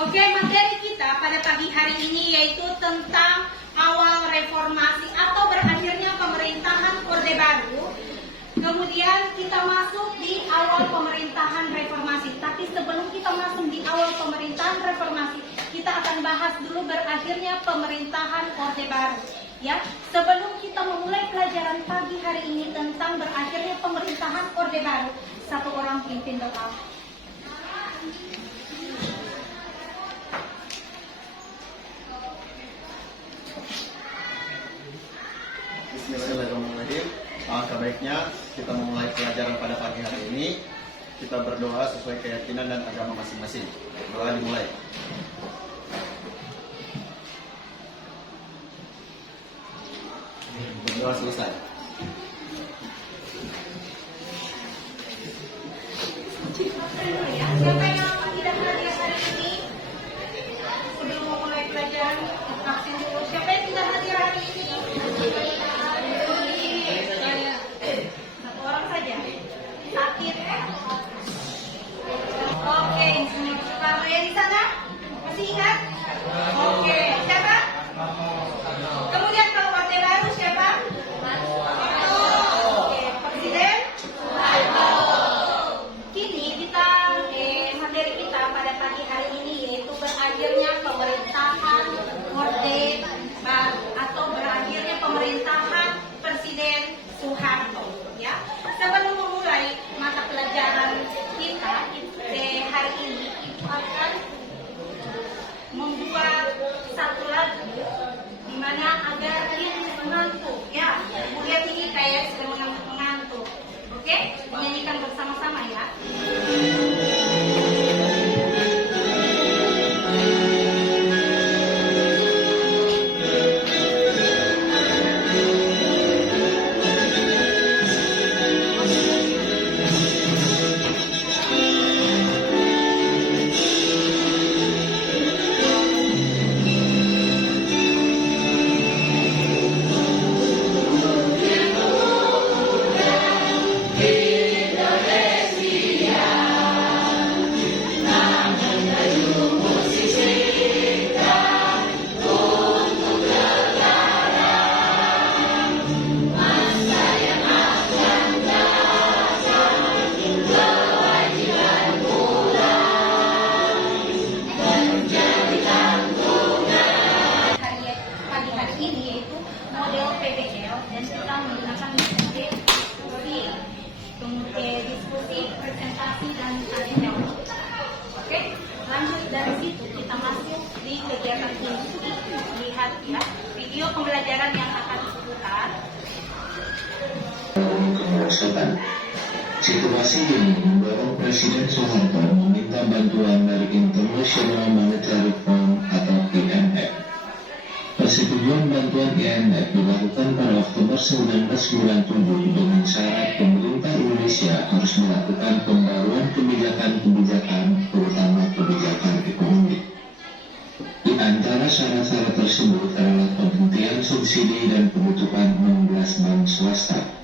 Oke, materi kita pada pagi hari ini yaitu tentang awal reformasi atau berakhirnya pemerintahan Orde Baru. Kemudian kita masuk di awal pemerintahan reformasi. Tapi sebelum kita masuk di awal pemerintahan reformasi, kita akan bahas dulu berakhirnya pemerintahan Orde Baru. Ya, sebelum kita memulai pelajaran pagi hari ini tentang berakhirnya pemerintahan Orde Baru, satu orang pimpin doa. Bismillahirrahmanirrahim. Alangkah baiknya kita memulai pelajaran pada pagi hari ini. Kita berdoa sesuai keyakinan dan agama masing-masing. Doa dimulai. Berdoa selesai. Siapa yang tidak hadir hari ini? Sebelum memulai pelajaran, vaksin dulu. Siapa yang tidak hadir hari ini? Satu orang saja. Sakit. Oke, Insinyur Soekarno yang di sana? Masih ingat? Oke, siapa? Kemudian kalau Orde Baru siapa? Oke, Presiden? Kini kita materi kita pada pagi hari ini yaitu berakhirnya pemerintahan Orde Baru atau berakhirnya pemerintahan Presiden Soeharto. Ya, sebelum memulai mata pelajaran kita hari ini, itu akan membuat satu lagu di mana agar ini mengantuk. Ya, kemudian ini kayak sedang mengantuk. Oke, menyanyikan bersama-sama ya. Diskusi, presentasi, dan tanya jawab. Oke, lanjut dari situ kita masuk di kegiatan ini. Lihat ya, video pembelajaran yang akan diputar. Kemerosotan. Situasi ini mendorong Presiden Soeharto meminta bantuan dari International Monetary Fund atau IMF. Persetujuan bantuan IMF dilakukan pada Oktober 1997 dengan syarat pemerintah Indonesia harus melakukan pembaruan kebijakan-kebijakan, terutama kebijakan ekonomi. Di antara syarat-syarat tersebut adalah penghentian subsidi dan penutupan 16 bank swasta.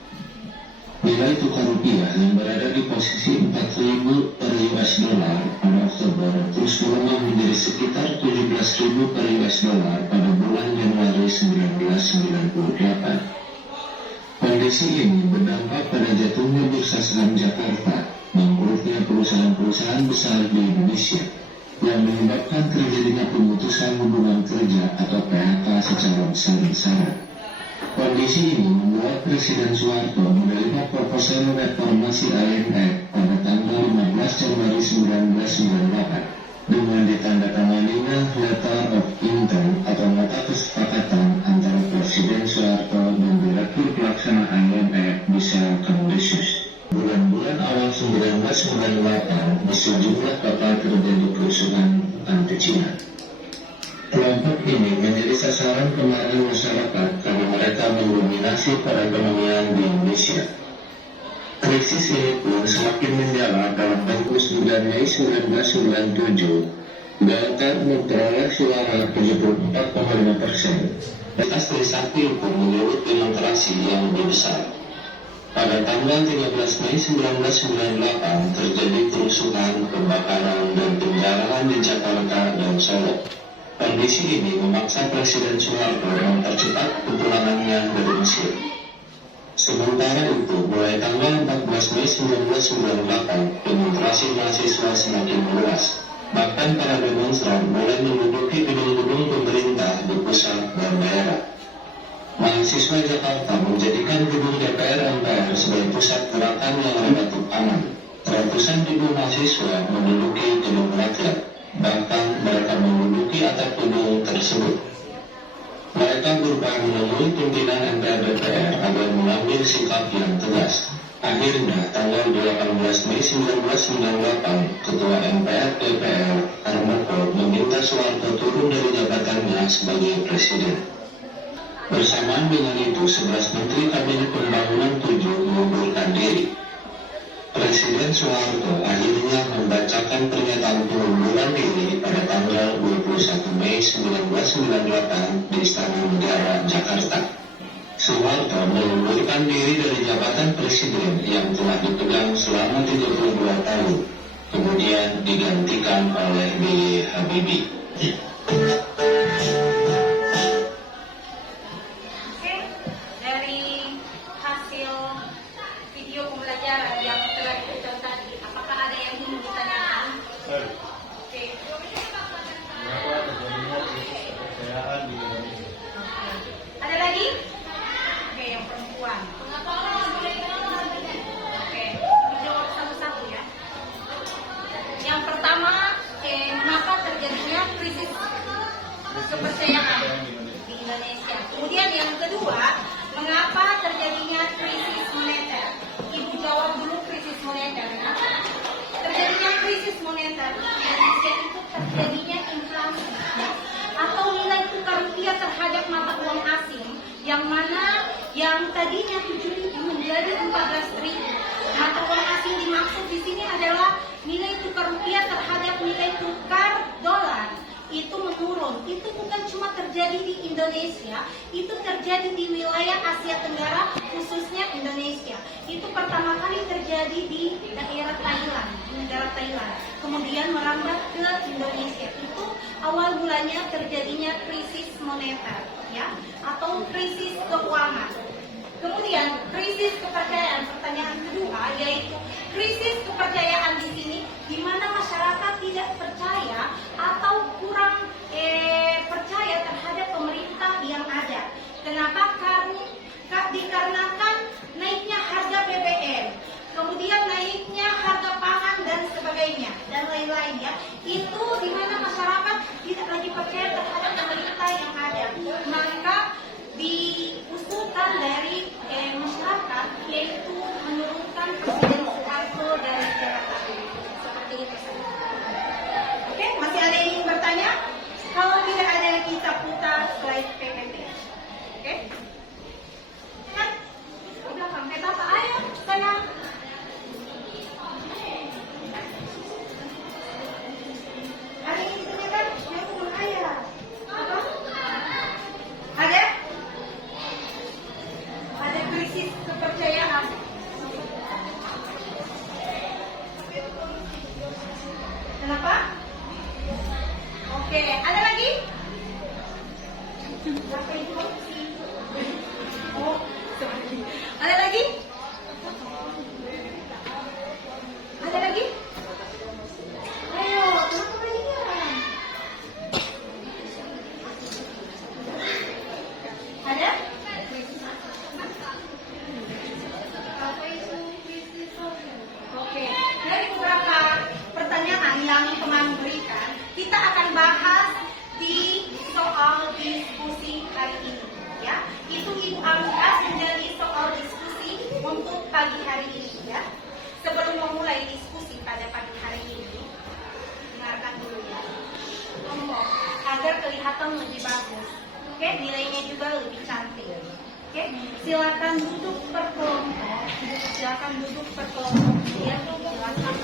Nilai tukar rupiah yang berada di posisi 4.000 per US dollar pada Oktober terus melemah menjadi sekitar 17.000 per US dollar pada bulan Januari 1998. Kondisi ini berdampak pada jatuhnya bursa saham Jakarta, bangkrutnya perusahaan-perusahaan besar di Indonesia, yang menyebabkan terjadinya pemutusan hubungan kerja atau PHK secara besar-besaran. Kondisi ini membuat Presiden Soeharto menerima proposal reformasi IMF pada tanggal 15 Januari 1998 dengan ditandatanganinya Letter of Intent atau nota kesepakatan antara Presiden Soeharto dan Direktur Pelaksana IMF Michel Camdesius. Bulan-bulan awal 1998 di sejumlah kota terjadi kerusuhan anti-Cina. Kelompok ini menjadi sasaran kemarahan masyarakat karena mereka mendominasi perekonomian di Indonesia. Krisis ini pun semakin menjalar dalam 29 Mei 1997. Golkar memperoleh suara 74,5%. Atas Trisakti pun menyebut demonstrasi yang lebih besar. Pada tanggal 13 Mei 1998 terjadi kerusuhan, pembakaran, dan penjarahan di Jakarta dan Kondisi ini memaksa Presiden Soeharto mempercepat kepulangannya dari Mesir. Sementara itu, mulai tanggal 14 Mei 1998, demonstrasi mahasiswa semakin meluas. Bahkan para demonstran mulai menduduki gedung-gedung pemerintah di pusat dan daerah. Mahasiswa Jakarta menjadikan gedung DPR MPR sebagai pusat gerakan yang relatif aman. Ratusan ribu mahasiswa menduduki gedung rakyat. Bahkan mereka menduduki atap gedung tersebut. Mereka berupaya menemui pimpinan MPR DPR agar mengambil sikap yang tegas. Akhirnya, tanggal 18 Mei 1998, Ketua MPR DPR Harmoko meminta Soeharto turun dari jabatannya sebagai Presiden. Bersamaan dengan itu, 11 Menteri Kabinet Pembangunan 7 mengundurkan diri. Presiden Soeharto akhirnya membacakan pernyataan pengunduran diri pada tanggal 21 Mei 1998 di Istana Negara, Jakarta. Soeharto mengundurkan diri dari jabatan Presiden yang telah dipegang selama 32 tahun, kemudian digantikan oleh B.J. Habibie. Dari hasil video pembelajaran yang telah ditonton tadi, apakah ada yang ingin ditanyakan? Oke. Kenapa terjadinya krisis kepercayaan di Indonesia? Ada lagi? Oke, yang perempuan. Oke, dijawab satu-satu ya. Yang pertama, mengapa terjadinya krisis kepercayaan di Indonesia? Kemudian yang kedua, mengapa terjadinya krisis moneter? Ibu jawab dulu krisis moneter. Kenapa terjadinya krisis moneter di Indonesia itu terjadinya inflasi atau nilai tukar rupiah terhadap mata uang asing yang mana yang tadinya 7.000 menjadi 14.000. Mata uang asing dimaksud di sini adalah nilai tukar rupiah terhadap nilai tukar dolar itu menurun. Itu bukan cuma terjadi di Indonesia, itu terjadi di wilayah Asia Tenggara, khususnya Indonesia. Itu pertama kali terjadi di daerah Thailand, di negara Thailand. Kemudian merambat ke Indonesia. Itu awal mulanya terjadinya krisis moneter, ya, atau krisis keuangan. Kemudian krisis kepercayaan, pertanyaan kedua yaitu krisis kepercayaan di sini di mana masyarakat tidak percaya atau kurang percaya terhadap pemerintah yang ada. Kenapa? Dikarenakan naiknya harga BBM, kemudian naiknya harga pangan dan sebagainya dan lain-lain ya. Itu di mana masyarakat tidak lagi percaya terhadap pemerintah yang ada. Maka diusulkan dari masyarakat yaitu menurunkan Presiden Soeharto dari jabatan. Seperti itu saja. Oke, masih ada yang ingin bertanya? Kalau tidak ada, kita putar slide PPT. Oke? Kan? Di belakang. Bapak, ayo, sayang. Ada yang ingin ditanyakan? Ya, pun ayah. Apa? Ada? Ada krisis kepercayaan. Kenapa? Oke, ada lagi? Oh, sorry. Ada lagi? Ada lagi? Ayo, kenapa kalian? Ada? Oke, dari beberapa pertanyaan yang teman berikan, kita akan bahas di soal diskusi hari ini. Ya, itu Ibu angkat menjadi soal diskusi untuk pagi hari ini. Ya, sebelum memulai diskusi pada pagi hari ini, dengarkan dulu ya, agar kelihatan lebih bagus. Oke, nilainya juga lebih cantik. Oke, silakan duduk per kelompok. Silakan duduk per kelompok. Ya, silakan.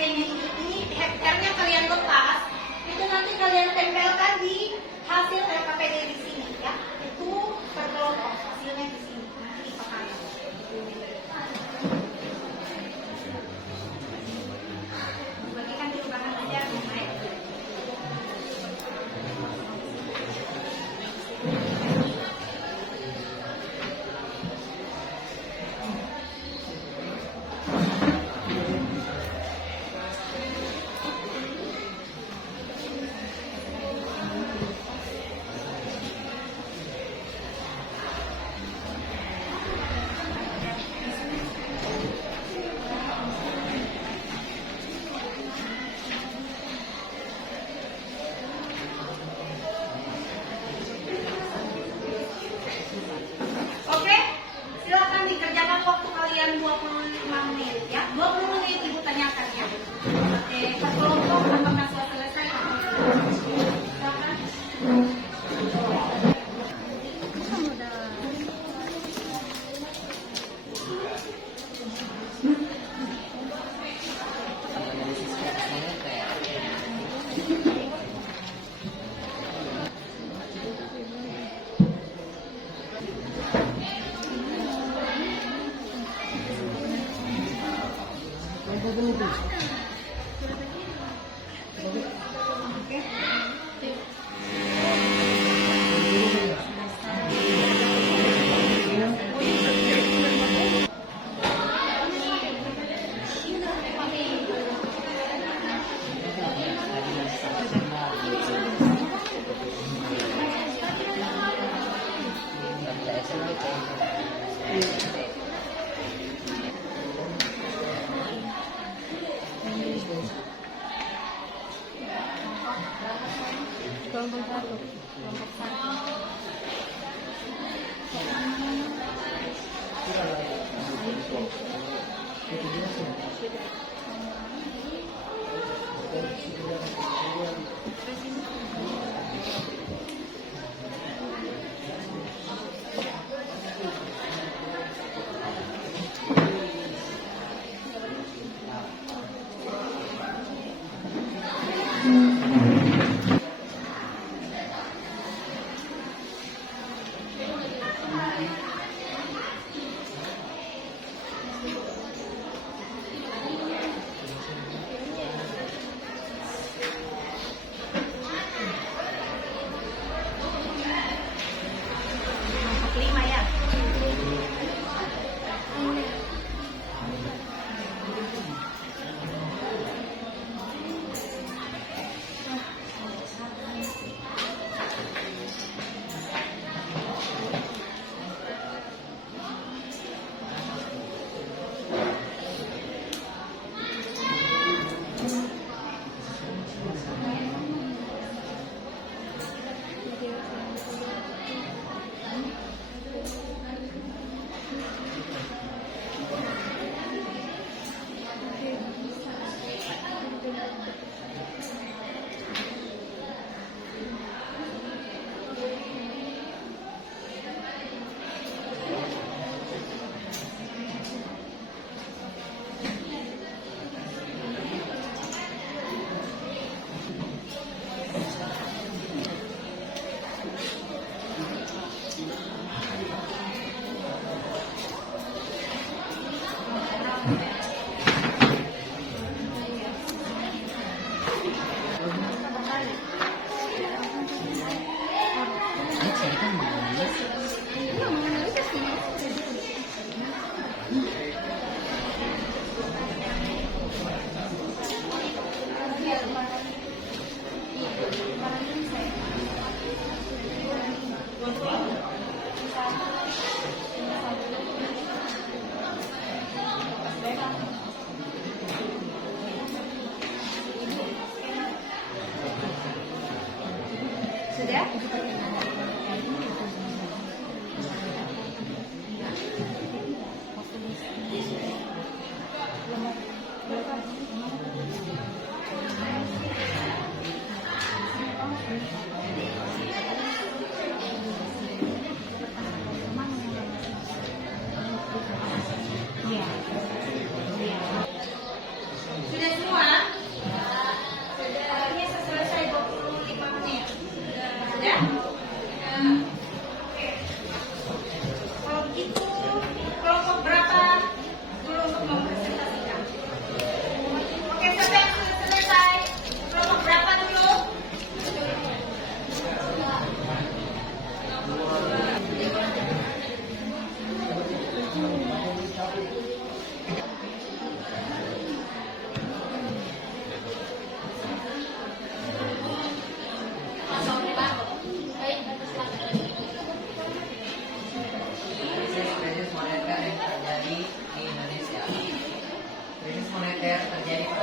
KPD-nya ini R-nya kalian lepas, itu nanti kalian tempelkan di hasil LKPD di sini ya. Itu per kelompok hasilnya di sini nanti dipakai. Bagikan dulu bahan ajar ya, Mai. Oke, silakan dikerjakan waktu kalian 25 menit ya. 20 menit ibu tanyakan ya. Oke, per kelompok apakah sudah selesai? Silakan. Oke. Kelompok 1. Kelompok 1.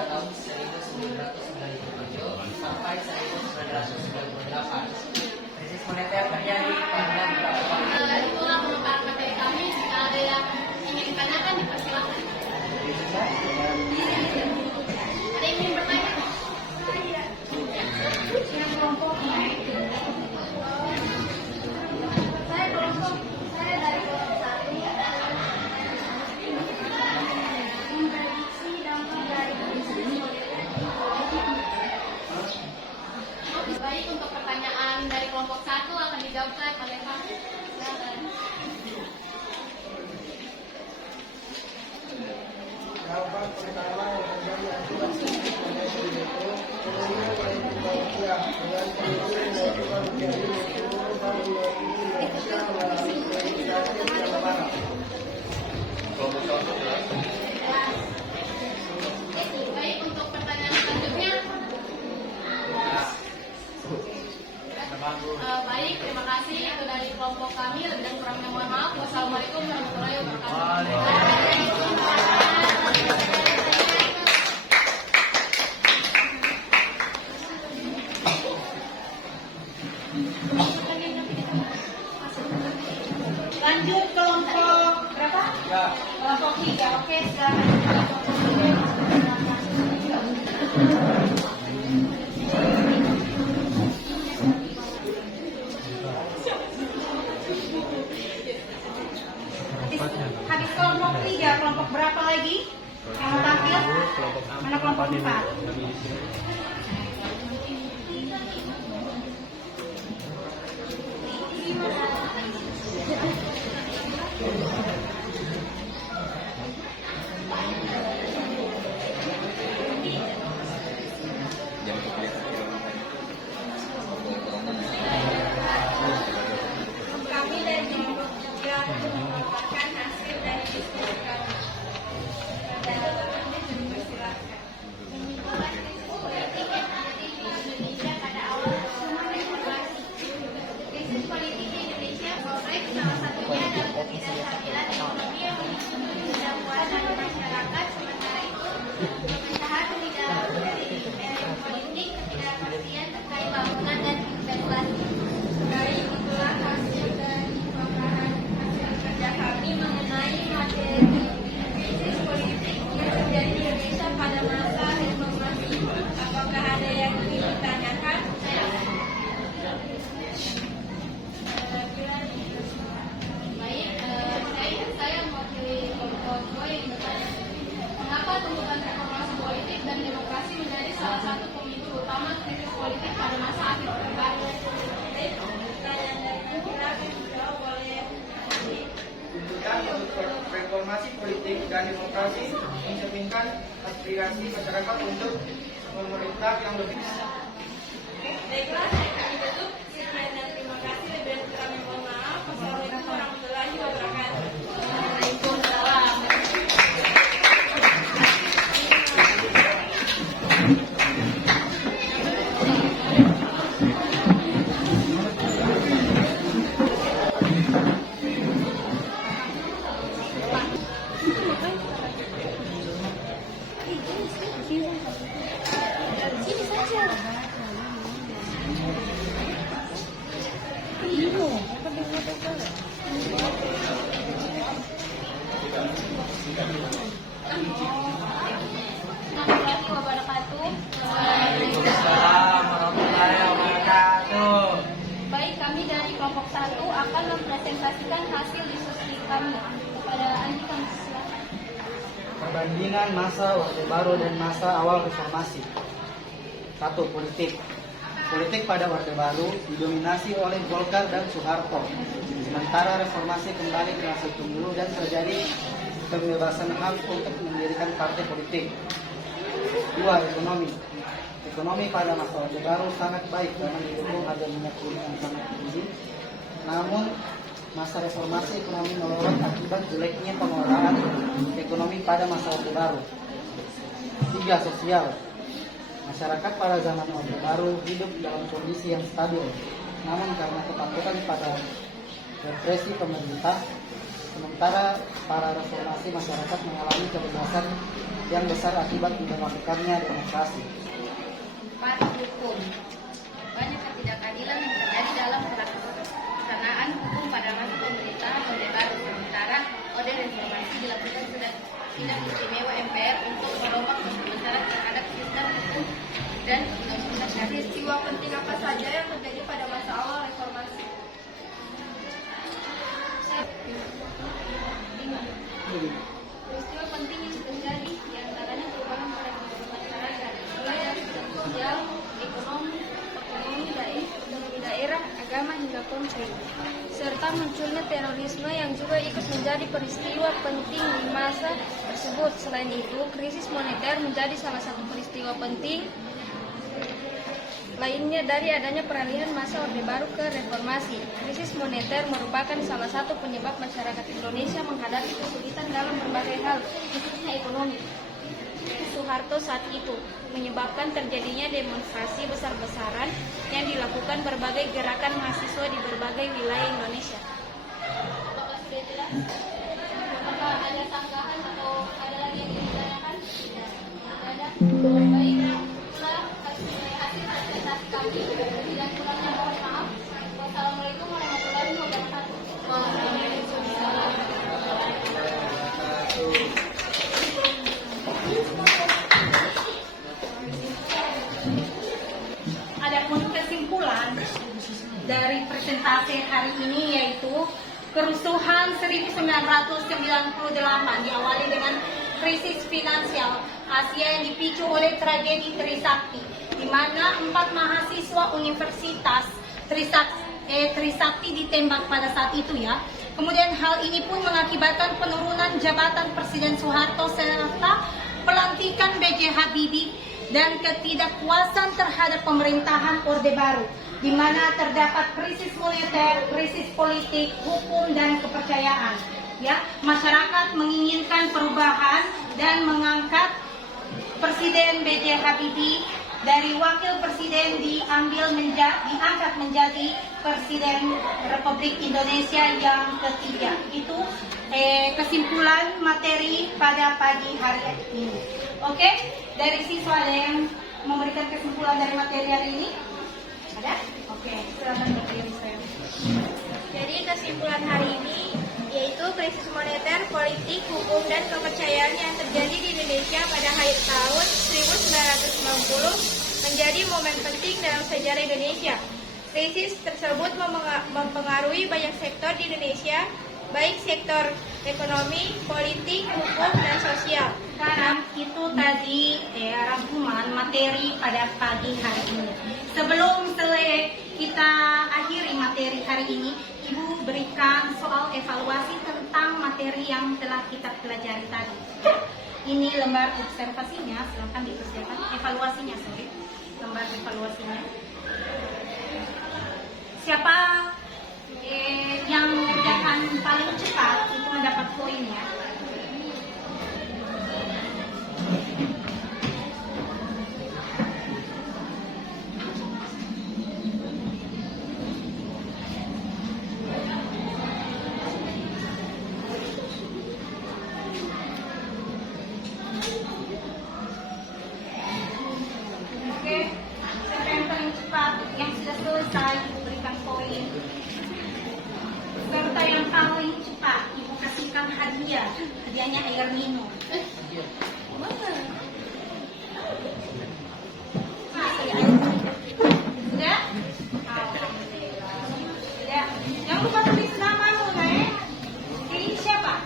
tahun 1997 sampai 1998. Krisis moneter terjadi karena beberapa faktor. Itulah pengembangan materi kami. Jika ada yang ingin ditanyakan, dipersilakan. Ada yang ingin bertanya? Yang kelompoknya. Saya dari kelompok 1. Memprediksi dampak dari krisis moneter. Baik, untuk pertanyaan dari kelompok 1 akan dijawab oleh Pak. Silakan. Dampak pertama yang terjadi akibat krisis moneter yaitu ekonomi yang berkembang dengan kondisi nilai tukar rupiah ini turun tahun 2000 Indonesia mengalami depresiasi yang parah. Kelompok satu jelas. Baik, untuk pertanyaan selanjutnya. Baik, terima kasih. Itu dari kelompok kami. Lebih dan kurangnya mohon maaf. Wassalamualaikum warahmatullahi wabarakatuh. Lanjut kelompok berapa? Kelompok 3. Oke, silakan. Habis kelompok 3, kelompok berapa lagi? Yang mau tampil? Mana kelompok 4? Kami dari kelompok 3 melaporkan hasil dari diskusi kami. Politik yang terjadi di Indonesia pada awal reformasi. Krisis politik di Indonesia kompleks, salah satunya adalah ketidakstabilan ekonomi yang memicu ketidakpuasan masyarakat. Sementara itu, pemerintahan tidak dari politik ketidakpastian terkait bangunan dan investasi. Dari itulah hasil dari pembelajaran hasil kerja kami mengenai materi krisis politik yang terjadi di Indonesia pada masa reformasi. Apakah ada yang ingin ditanyakan? Baik, saya mewakili kelompok 2 yang bertanya. Mengapa tuntutan reformasi politik dan demokrasi menjadi salah satu pemicu utama krisis politik pada masa akhir Orde Baru? Pertanyaan dari Kira dijawab oleh Tuntutan untuk reformasi politik dan demokrasi mencerminkan aspirasi masyarakat untuk pemerintah yang lebih. Baiklah, saya kami tutup. Sekian dan terima kasih. Lebih dan kurangnya mohon maaf. Wassalamualaikum warahmatullahi wabarakatuh. Waalaikumsalam. Assalamualaikum wabarakatuh. Waalaikumsalam warahmatullahi wabarakatuh. Baik, kami dari kelompok 1 akan mempresentasikan hasil diskusi kami kepada Andi. Kami silakan. Perbandingan masa Orde Baru dan masa awal reformasi. 1. Politik. Politik pada Orde Baru didominasi oleh Golkar dan Soeharto. Sementara reformasi kembali ke hasil pemilu dan terjadi kebebasan hak untuk mendirikan partai politik. 2. Ekonomi. Ekonomi pada masa Orde Baru sangat baik karena didukung harga minyak bumi yang sangat tinggi. Namun masa reformasi ekonomi melorot akibat jeleknya pengelolaan ekonomi pada masa Orde Baru. 3. Sosial. Masyarakat pada zaman Orde Baru hidup dalam kondisi yang stabil. Namun karena ketakutan pada represi pemerintah, sementara para reformasi masyarakat mengalami kebebasan yang besar akibat diberlakukannya demokrasi. 4. Hukum. Banyak ketidakadilan yang terjadi dalam pelaksanaan hukum pada masa pemerintahan Orde Baru, sementara Orde Reformasi dilakukan tindak istimewa MPR untuk merombak besar-besaran terhadap sistem hukum dan undang-undang. Peristiwa penting apa saja yang terjadi pada masa awal reformasi? Peristiwa penting yang terjadi diantaranya perubahan pada kehidupan masyarakat, mulai dari sistem sosial, ekonomi daerah, agama hingga konflik, serta munculnya terorisme yang juga ikut menjadi peristiwa penting di masa tersebut. Selain itu, krisis moneter menjadi salah satu peristiwa penting lainnya dari adanya peralihan masa Orde Baru ke reformasi. Krisis moneter merupakan salah satu penyebab masyarakat Indonesia menghadapi kesulitan dalam berbagai hal, khususnya ekonomi. Soeharto saat itu menyebabkan terjadinya demonstrasi besar-besaran yang dilakukan berbagai gerakan mahasiswa di berbagai wilayah Indonesia. Apakah sudah jelas? Apakah ada tanggapan atau ada lagi yang ditanyakan? Tidak ada. Baik, itulah hasil presentasi kami. Dan kurangnya mohon maaf. Wassalamualaikum warahmatullahi wabarakatuh. Waalaikumsalam. Adapun kesimpulan dari presentasi hari ini yaitu kerusuhan 1998 diawali dengan krisis finansial Asia yang dipicu oleh tragedi Trisakti, di mana 4 mahasiswa Universitas Trisakti ditembak pada saat itu ya. Kemudian hal ini pun mengakibatkan penurunan jabatan Presiden Soeharto serta pelantikan B.J. Habibie dan ketidakpuasan terhadap pemerintahan Orde Baru, di mana terdapat krisis moneter, krisis politik, hukum, dan kepercayaan. Ya, masyarakat menginginkan perubahan dan mengangkat Presiden B.J. Habibie dari wakil presiden diangkat menjadi Presiden Republik Indonesia yang ketiga. Itu kesimpulan materi pada pagi hari ini. Oke, dari siswa ada yang memberikan kesimpulan dari materi hari ini? Ada? Oke, silakan berdiri saya. Jadi kesimpulan hari ini yaitu krisis moneter, politik, hukum, dan kepercayaan yang terjadi di Indonesia pada akhir tahun 1990 menjadi momen penting dalam sejarah Indonesia. Krisis tersebut mempengaruhi banyak sektor di Indonesia, baik sektor ekonomi, politik, hukum, dan sosial. Sekarang itu tadi rangkuman materi pada pagi hari ini. Sebelum kita akhiri materi hari ini, Ibu berikan soal evaluasi tentang materi yang telah kita pelajari tadi. Ini lembar observasinya, silakan dipersiapkan. Evaluasinya, lembar evaluasinya. Siapa yang mengerjakan paling cepat itu mendapat poinnya. Oke, siapa yang paling cepat yang sudah selesai berikan poin. Serta yang paling cepat Ibu kasihkan hadiah. Hadiahnya air minum. Sudah? Alhamdulillah. Sudah. Jangan lupa tulis namamu, Nek. Ini siapa?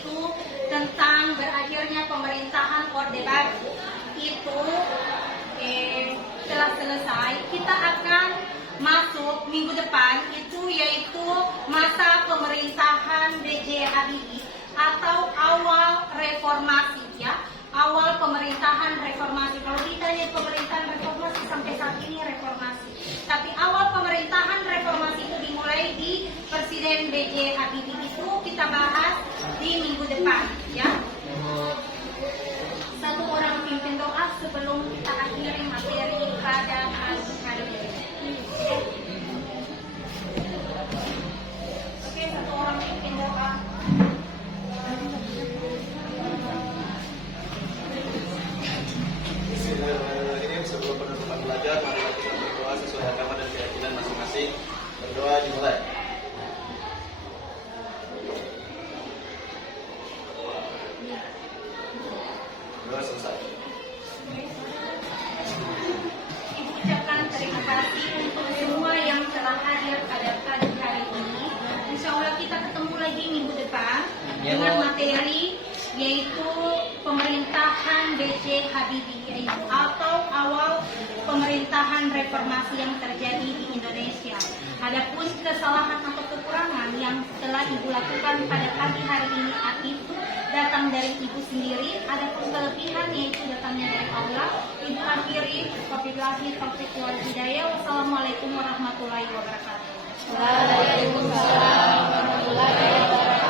yaitu tentang berakhirnya pemerintahan Orde Baru itu telah selesai. Kita akan masuk minggu depan itu yaitu masa pemerintahan B.J. Habibie atau awal reformasi ya. Awal pemerintahan reformasi. Kalau ditanya pemerintahan reformasi sampai saat ini reformasi. Tapi awal pemerintahan reformasi itu dimulai di Presiden B.J. Habibie, itu kita bahas di minggu depan ya. Satu orang pimpin doa sebelum kita akhiri materi pada hari ini. Oke, satu orang pimpin doa. Bismillahirrahmanirrahim. Sebelum penutupan belajar, mari kita berdoa sesuai agama dan keyakinan masing-masing. Berdoa dimulai. Doa selesai. Ibu ucapkan terima kasih untuk semua yang telah hadir pada pagi hari ini. Insya Allah kita ketemu lagi minggu depan dengan materi yaitu pemerintahan B.J. Habibie, yaitu atau awal pemerintahan reformasi yang terjadi di Indonesia. Adapun kesalahan atau kekurangan yang telah Ibu lakukan pada pagi hari ini itu datang dari Ibu sendiri. Adapun kelebihan yaitu datangnya dari Allah. Ibu akhiri, wabillahi taufiq wal hidayah. Wassalamualaikum warahmatullahi wabarakatuh. Waalaikumsalam warahmatullahi wabarakatuh.